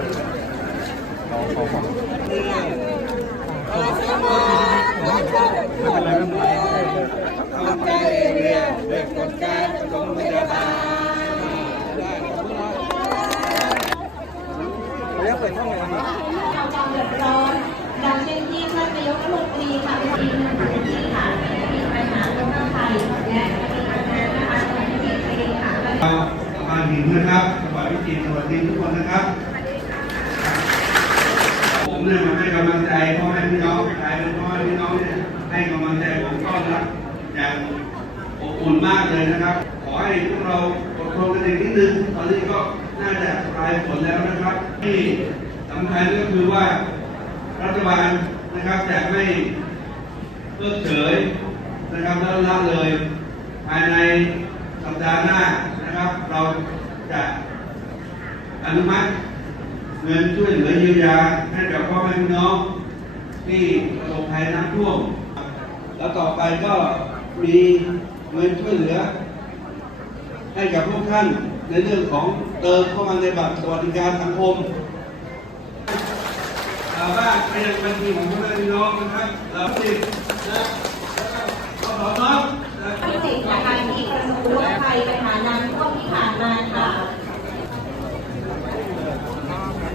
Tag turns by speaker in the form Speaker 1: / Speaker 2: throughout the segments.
Speaker 1: บ้าเรา
Speaker 2: ไม่เป็นหิน
Speaker 3: นะครับจังหวัดพิจิตรสวัสดีทุกคนนะครับ ผมเนี่ยมาให้กำลังใจพ่อแม่พี่น้องกลายเป็นพ่อพี่น้องเนี่ยให้กำลังใจผมต้อนรับอย่างอบอุ่นมากเลยนะครับ ขอให้พวกเราอดทนกันอีกนิดนึงตอนนี้ก็น่าจะปลายฝนแล้วนะครับ ที่สำคัญก็คือว่ารัฐบาลนะครับจะไม่เพิกเฉยนะครับแล้วละเลยภายในสัปดาห์หน้านะครับ เราจะอนุมัติ เงินช่วยเหลือเยียวยาให้กับพ่อแม่พี่น้องที่ประสบภัยน้ำท่วม แล้วต่อไปก็มีเงินช่วยเหลือ ให้กับพวกท่านในเรื่องของเติมเข้ามาในบัตรสวัสดิการสังคมเราบ้านบัญชีของพ่อแม่พี่น้องนะครับเราติดนะแล้วก็ขอน้องนะ
Speaker 2: พิจิตรนะคะที่ประสบอุทกภัยปัญหาน้ำท่วมที่ผ่านมาค่ะ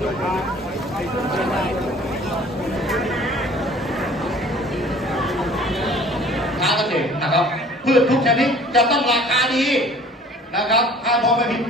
Speaker 4: ค้าเกษตรนะครับพืชทุกชนิดจะต้องราคาดีนะครับถ้าพอไม่ผิด